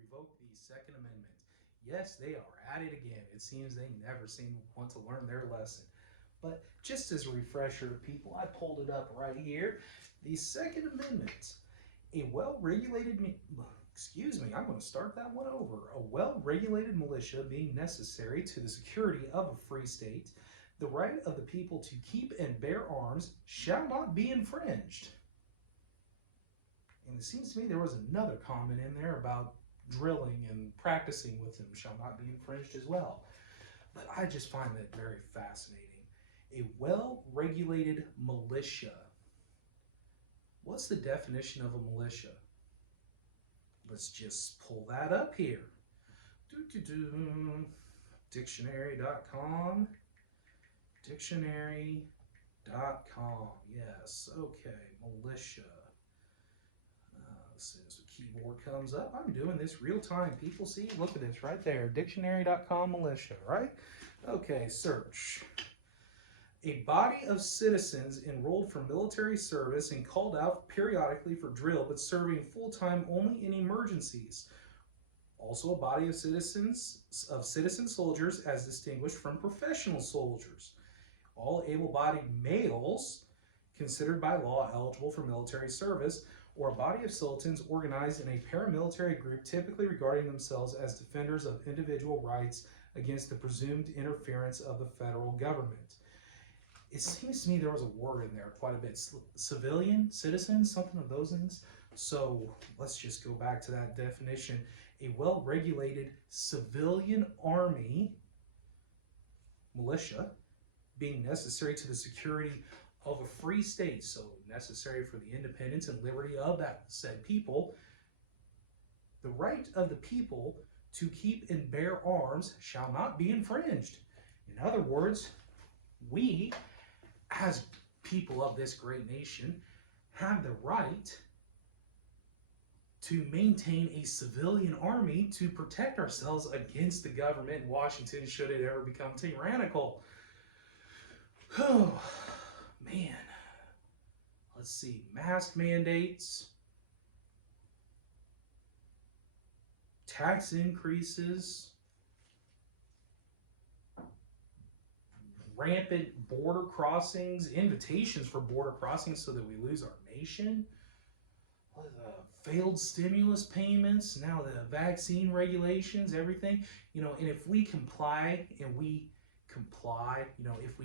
revoke the Second Amendment. Yes, they are at it again. It seems they never seem to want to learn their lesson. But just as a refresher to people, I pulled it up right here. The Second Amendment, a well-regulated, excuse me, I'm going to start that one over. A well-regulated militia being necessary to the security of a free state, the right of the people to keep and bear arms shall not be infringed. And it seems to me there was another comment in there about drilling and practicing with them shall not be infringed as well. But I just find that very fascinating. A well-regulated militia. What's the definition of a militia? Let's just pull that up here. Dictionary.com. Dictionary.com. Yes, okay, militia. As soon as the keyboard comes up, I'm doing this real time. People see, look at this right there. Dictionary.com militia, right? Okay, search. A body of citizens enrolled for military service and called out periodically for drill, but serving full-time only in emergencies. Also a body of citizen soldiers as distinguished from professional soldiers. All able-bodied males considered by law eligible for military service, or a body of citizens organized in a paramilitary group typically regarding themselves as defenders of individual rights against the presumed interference of the federal government. It seems to me there was a word in there quite a bit. Civilian, citizen, something of those things. So let's just go back to that definition. A well-regulated civilian army, militia, being necessary to the security of a free state, so necessary for the independence and liberty of that said people. The right of the people to keep and bear arms shall not be infringed. In other words, we, as people of this great nation, have the right to maintain a civilian army to protect ourselves against the government in Washington should it ever become tyrannical. Oh, man. Let's see. Mask mandates, tax increases, rampant border crossings, invitations for border crossings so that we lose our nation, failed stimulus payments, now the vaccine regulations, everything, and if we comply, if we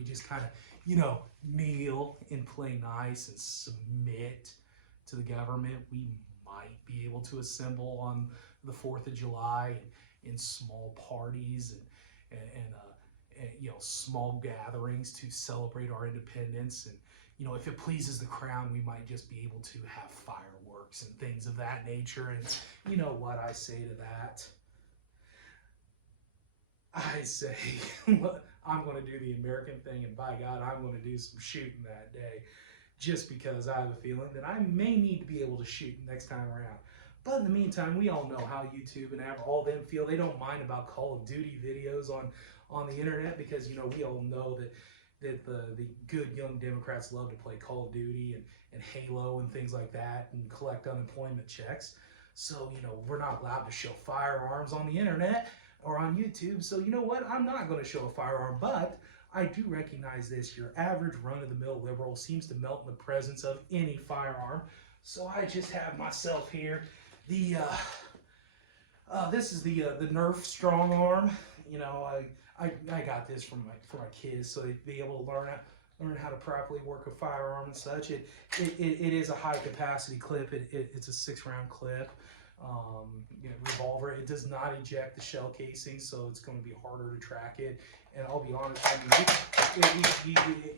just kind of, kneel and play nice and submit to the government, we might be able to assemble on the 4th of July in small parties and small gatherings to celebrate our independence. And, if it pleases the crown, we might just be able to have fireworks and things of that nature. And you know what I say to that? I say, I'm going to do the American thing, and by God, I'm going to do some shooting that day, just because I have a feeling that I may need to be able to shoot next time around. But in the meantime, we all know how YouTube and all them feel. They don't mind about Call of Duty videos on the internet, because we all know that the good young Democrats love to play Call of Duty and Halo and things like that and collect unemployment checks. So we're not allowed to show firearms on the internet or on YouTube. So you know what? I'm not going to show a firearm, but I do recognize this. Your average run-of-the-mill liberal seems to melt in the presence of any firearm. So I just have myself here. This is the Nerf Strong Arm. I got this for my kids, so they'd be able to learn how to properly work a firearm and such. It is a high capacity clip. It's a 6-round clip. Revolver. It does not eject the shell casing, so it's going to be harder to track it. And I'll be honest,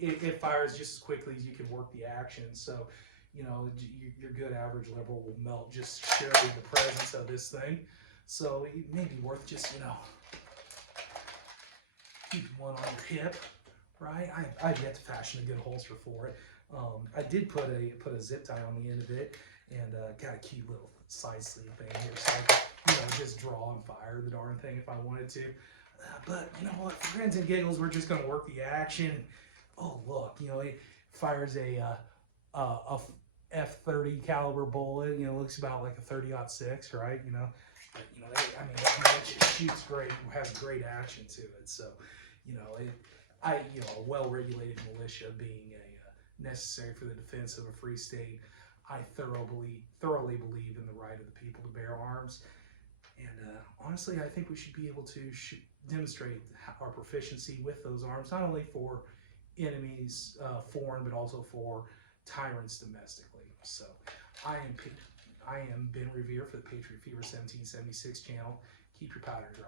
it fires just as quickly as you can work the action. So, your good average liberal will melt just sharing the presence of this thing. So it may be worth just, keeping one on your hip, right? I've yet to fashion a good holster for it. I did put a zip tie on the end of it, and got a cute little side sleeve thing here, so I could, just draw and fire the darn thing if I wanted to. But you know what? For grins and giggles, we're just going to work the action. Oh look, it fires a F30 caliber bullet. Looks about like a 30-06, right? But, you know, it just shoots great, has great action to it. So, you know, a well-regulated militia being necessary for the defense of a free state, I thoroughly believe in the right of the people to bear arms. And honestly, I think we should be able to demonstrate our proficiency with those arms, not only for enemies foreign, but also for tyrants domestically. So I am Ben Revere for the Patriot Fever 1776 channel. Keep your powder dry.